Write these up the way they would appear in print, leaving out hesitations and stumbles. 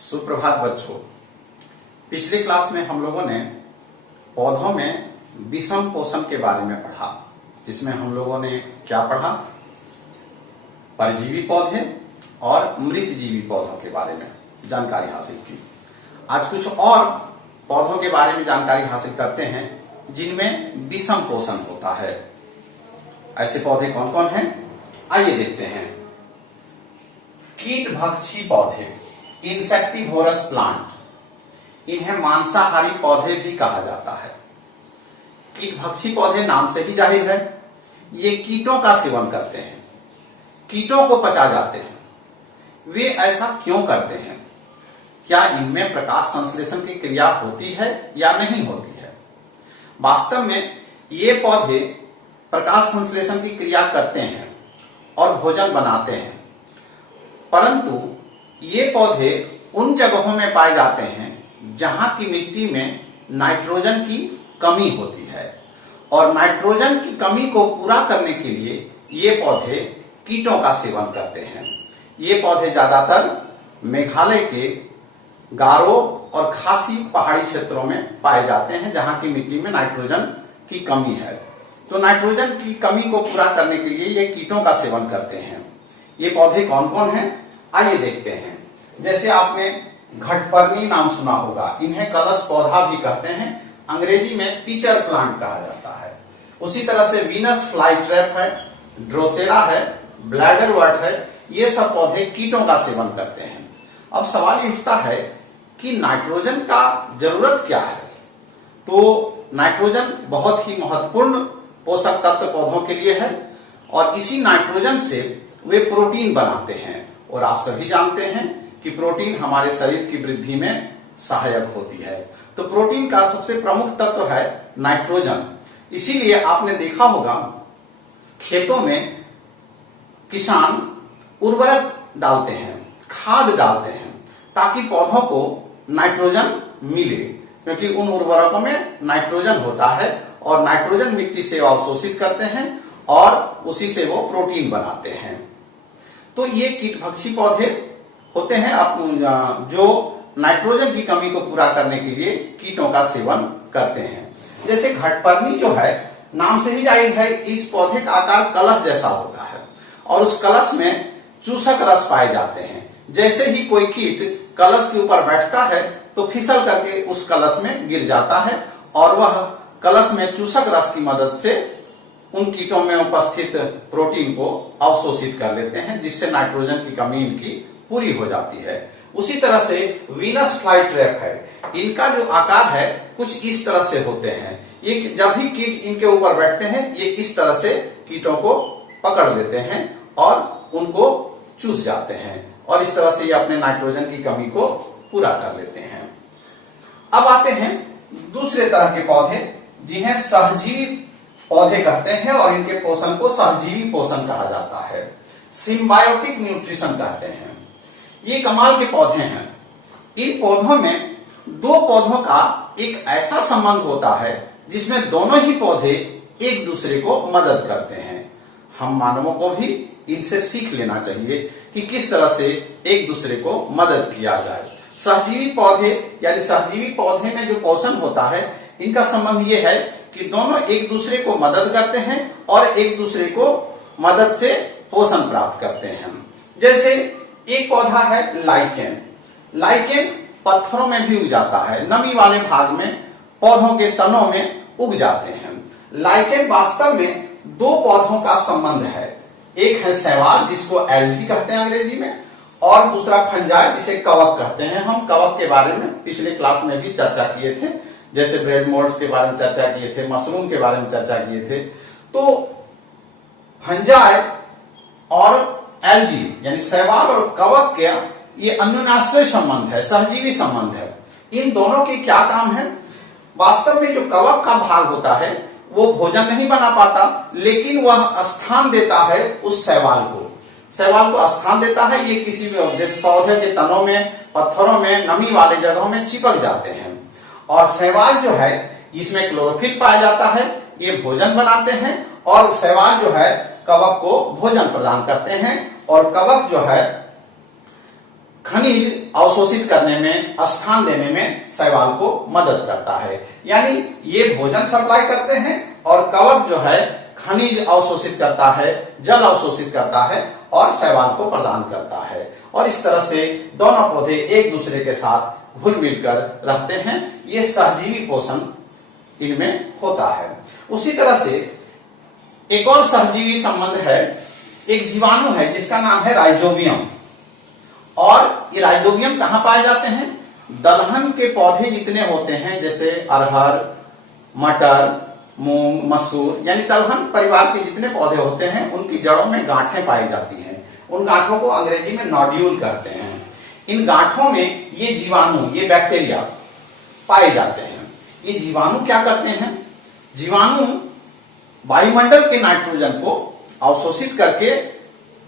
सुप्रभात बच्चों। पिछले क्लास में हम लोगों ने पौधों में विषम पोषण के बारे में पढ़ा, जिसमें हम लोगों ने क्या पढ़ा? परजीवी पौधे और मृतजीवी पौधों के बारे में जानकारी हासिल की। आज कुछ और पौधों के बारे में जानकारी हासिल करते हैं जिनमें विषम पोषण होता है। ऐसे पौधे कौन कौन हैं, आइए देखते हैं। कीटभक्षी पौधे, इंसेक्टिवोरस प्लांट, इन्हें मांसाहारी पौधे भी कहा जाता है। कीटभक्षी पौधे नाम से ही जाहिर है, ये कीटों का सेवन करते हैं, कीटों को पचा जाते हैं। वे ऐसा क्यों करते हैं? क्या इनमें प्रकाश संश्लेषण की क्रिया होती है या नहीं होती है? वास्तव में ये पौधे प्रकाश संश्लेषण की क्रिया करते हैं और भोजन बनाते हैं, परंतु ये पौधे उन जगहों में पाए जाते हैं जहां की मिट्टी में नाइट्रोजन की कमी होती है, और नाइट्रोजन की कमी को पूरा करने के लिए ये पौधे कीटों का सेवन करते हैं। ये पौधे ज्यादातर मेघालय के गारो और खासी पहाड़ी क्षेत्रों में पाए जाते हैं, जहां की मिट्टी में नाइट्रोजन की कमी है। तो नाइट्रोजन की कमी को पूरा करने के लिए ये कीटों का सेवन करते हैं। ये पौधे कौन कौन हैं, आइए देखते हैं। जैसे आपने घटपर्णी नाम सुना होगा, इन्हें कलश पौधा भी कहते हैं, अंग्रेजी में पीचर प्लांट कहा जाता है। उसी तरह से वीनस फ्लाई ट्रैप है, ड्रोसेरा है, ब्लैडर वर्ट है। ये सब पौधे कीटों का सेवन करते हैं। अब सवाल ये उठता है कि नाइट्रोजन का जरूरत क्या है? तो नाइट्रोजन बहुत ही महत्वपूर्ण पोषक तत्व पौधों के लिए है, और इसी नाइट्रोजन से वे प्रोटीन बनाते हैं। और आप सभी जानते हैं कि प्रोटीन हमारे शरीर की वृद्धि में सहायक होती है। तो प्रोटीन का सबसे प्रमुख तत्व है नाइट्रोजन। इसीलिए आपने देखा होगा खेतों में किसान उर्वरक डालते हैं, खाद डालते हैं, ताकि पौधों को नाइट्रोजन मिले, क्योंकि उन उर्वरकों में नाइट्रोजन होता है और नाइट्रोजन मिट्टी से अवशोषित करते हैं और उसी से वो प्रोटीन बनाते हैं। तो ये कीटभक्षी पौधे होते हैं जो नाइट्रोजन की कमी को पूरा करने के लिए कीटों का सेवन करते हैं। जैसे घटपर्णी जो है, नाम से ही जाहिर है, इस पौधे का आकार कलश जैसा होता है और उस कलश में चूसक रस पाए जाते हैं। जैसे ही कोई कीट कलश के ऊपर बैठता है तो फिसल करके उस कलश में गिर जाता है, और वह कलश में चूसक रस की मदद से उन कीटों में उपस्थित प्रोटीन को अवशोषित कर लेते हैं, जिससे नाइट्रोजन की कमी इनकी पूरी हो जाती है। उसी तरह से वीनस फ्लाई ट्रैप है, इनका जो आकार है कुछ इस तरह से होते हैं। ये जब भी कीट इनके ऊपर बैठते हैं, ये इस तरह से कीटों को पकड़ लेते हैं और उनको चूस जाते हैं, और इस तरह से ये अपने नाइट्रोजन की कमी को पूरा कर लेते हैं। अब आते हैं दूसरे तरह के पौधे, जिन्हें सहजीवी पौधे कहते हैं, और इनके पोषण को सहजीवी पोषण कहा जाता है, सिम्बायोटिक न्यूट्रिशन कहते हैं। ये कमाल के पौधे हैं। इन पौधों में दो पौधों का एक ऐसा संबंध होता है जिसमें दोनों ही पौधे एक दूसरे को मदद करते हैं। हम मानवों को भी इनसे सीख लेना चाहिए कि किस तरह से एक दूसरे को मदद किया जाए। सहजीवी पौधे यानी सहजीवी पौधे में जो पोषण होता है, इनका संबंध ये है कि दोनों एक दूसरे को मदद करते हैं और एक दूसरे को मदद से पोषण प्राप्त करते हैं। जैसे एक पौधा है लाइकेन। लाइकेन पत्थरों में भी उग जाता है, नमी वाले भाग में पौधों के तनों में उग जाते हैं। लाइकेन वास्तव में दो पौधों का संबंध है। एक है शैवाल, जिसको एल्गी कहते हैं अंग्रेजी में, और दूसरा फंजाई, जिसे कवक कहते हैं। हम कवक के बारे में पिछले क्लास में भी चर्चा किए थे, जैसे ब्रेड मोल्ड्स के बारे में चर्चा किए थे, मशरूम के बारे में चर्चा किए थे। तो फंजाई और एल्गी यानी शैवाल और कवक का ये अन्योन्याश्रय संबंध है, सहजीवी संबंध है। इन दोनों के क्या काम है? वास्तव में जो कवक का भाग होता है वो भोजन नहीं बना पाता, लेकिन वह स्थान देता है उस शैवाल को। शैवाल को स्थान देता है। ये किसी भी पौधे के तनों में, पत्थरों में, नमी वाले जगहों में चिपक जाते हैं, और शैवाल जो है इसमें क्लोरोफिल पाया जाता है, ये भोजन बनाते हैं, और शैवाल जो है कवक को भोजन प्रदान करते हैं, और कवक जो है खनिज अवशोषित करने में, स्थान देने में शैवाल को मदद करता है। यानी ये भोजन सप्लाई करते हैं और कवक जो है खनिज अवशोषित करता है, जल अवशोषित करता है और शैवाल को प्रदान करता है। और इस तरह से दोनों पौधे एक दूसरे के साथ घुल मिलकर रहते हैं। ये सहजीवी पोषण इनमें होता है। उसी तरह से एक और सहजीवी संबंध है, एक जीवाणु है जिसका नाम है राइजोबियम। और ये राइजोबियम कहां पाए जाते हैं? दलहन के पौधे जितने होते हैं, जैसे अरहर, मटर, मूंग, मसूर, यानी दलहन परिवार के जितने पौधे होते हैं उनकी जड़ों में गांठें पाई जाती हैं। उन गांठों को अंग्रेजी में नोड्यूल कहते हैं। इन गांठों में ये जीवाणु, ये बैक्टीरिया पाए जाते हैं। ये जीवाणु क्या करते हैं? जीवाणु वायुमंडल के नाइट्रोजन को अवशोषित करके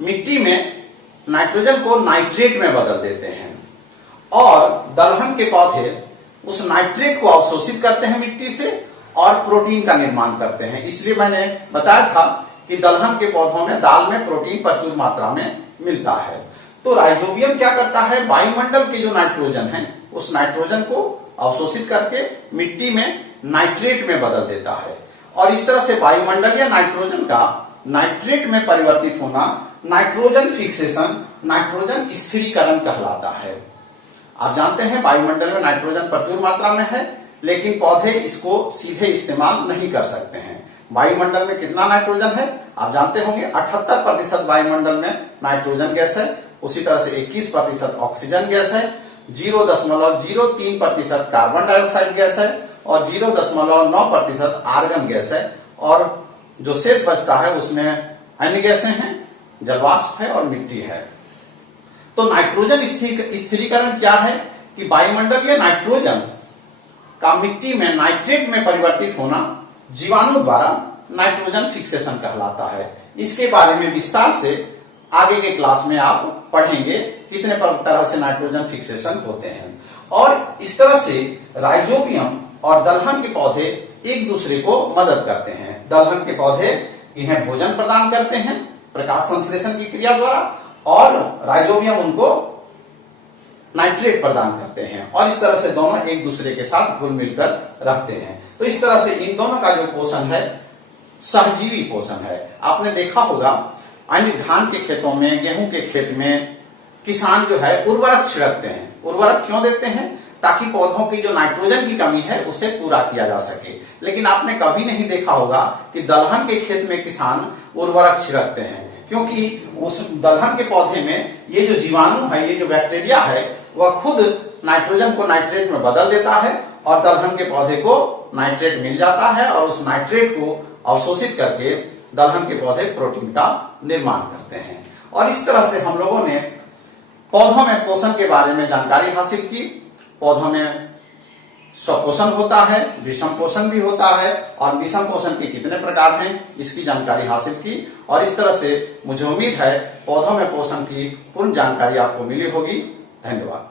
मिट्टी में नाइट्रोजन को नाइट्रेट में बदल देते हैं और दलहन के पौधे उस नाइट्रेट को अवशोषित करते हैं मिट्टी से और प्रोटीन का निर्माण करते हैं। इसलिए मैंने बताया था कि दलहन के पौधों में, दाल में प्रोटीन प्रचुर मात्रा में मिलता है। तो राइजोबियम क्या करता है? वायुमंडल के जो नाइट्रोजन है उस नाइट्रोजन को अवशोषित करके मिट्टी में नाइट्रेट में बदल देता है और इस तरह से वायुमंडल या नाइट्रोजन का नाइट्रेट में परिवर्तित होना नाइट्रोजन फिक्सेशन, नाइट्रोजन स्थिरीकरण कहलाता है। आप जानते हैं वायुमंडल में नाइट्रोजन प्रचुर मात्रा में है, लेकिन पौधे इसको सीधे इस्तेमाल नहीं कर सकते हैं। वायुमंडल में कितना नाइट्रोजन है आप जानते होंगे? 78% वायुमंडल में नाइट्रोजन गैस है। उसी तरह से 21% ऑक्सीजन गैस है, 0.03% कार्बन डाइऑक्साइड गैस है और 0.9% आर्गन गैस है। और जो शेष बचता है उसमें अन्य गैसें हैं, जलवाष्प है और मिट्टी है। तो नाइट्रोजन स्थिरीकरण क्या है कि वायुमंडल या नाइट्रोजन का मिट्टी में नाइट्रेट में परिवर्तित होना जीवाणु द्वारा नाइट्रोजन फिक्सेशन कहलाता है। इसके बारे में विस्तार से आगे के क्लास में आप पढ़ेंगे कितने तरह से नाइट्रोजन फिक्सेशन होते हैं। और इस तरह से राइजोबियम और दलहन के पौधे एक दूसरे को मदद करते हैं। दलहन के पौधे इन्हें भोजन प्रदान करते हैं प्रकाश संश्लेषण की क्रिया द्वारा और राइजोबियम उनको नाइट्रेट प्रदान करते हैं और इस तरह से दोनों एक दूसरे के साथ घुल मिलकर रहते हैं। तो इस तरह से इन दोनों का जो पोषण है सहजीवी पोषण है। आपने देखा होगा अन्य धान के खेतों में, गेहूं के खेत में किसान जो है उर्वरक छिड़कते हैं। उर्वरक क्यों देते हैं? ताकि पौधों की जो नाइट्रोजन की कमी है उसे पूरा किया जा सके। लेकिन आपने कभी नहीं देखा होगा कि दलहन के खेत में किसान उर्वरक छिड़कते हैं, क्योंकि उस दलहन के पौधे में ये जो जीवाणु है, ये जो बैक्टीरिया है, वह खुद नाइट्रोजन को नाइट्रेट में बदल देता है और दलहन के पौधे को नाइट्रेट मिल जाता है और उस नाइट्रेट को अवशोषित करके दलहन के पौधे प्रोटीन का निर्माण करते हैं। और इस तरह से हम लोगों ने पौधों में पोषण के बारे में जानकारी हासिल की। पौधों में स्वपोषण होता है, विषम पोषण भी होता है और विषम पोषण के कितने प्रकार हैं इसकी जानकारी हासिल की। और इस तरह से मुझे उम्मीद है पौधों में पोषण की पूर्ण जानकारी आपको मिली होगी। धन्यवाद।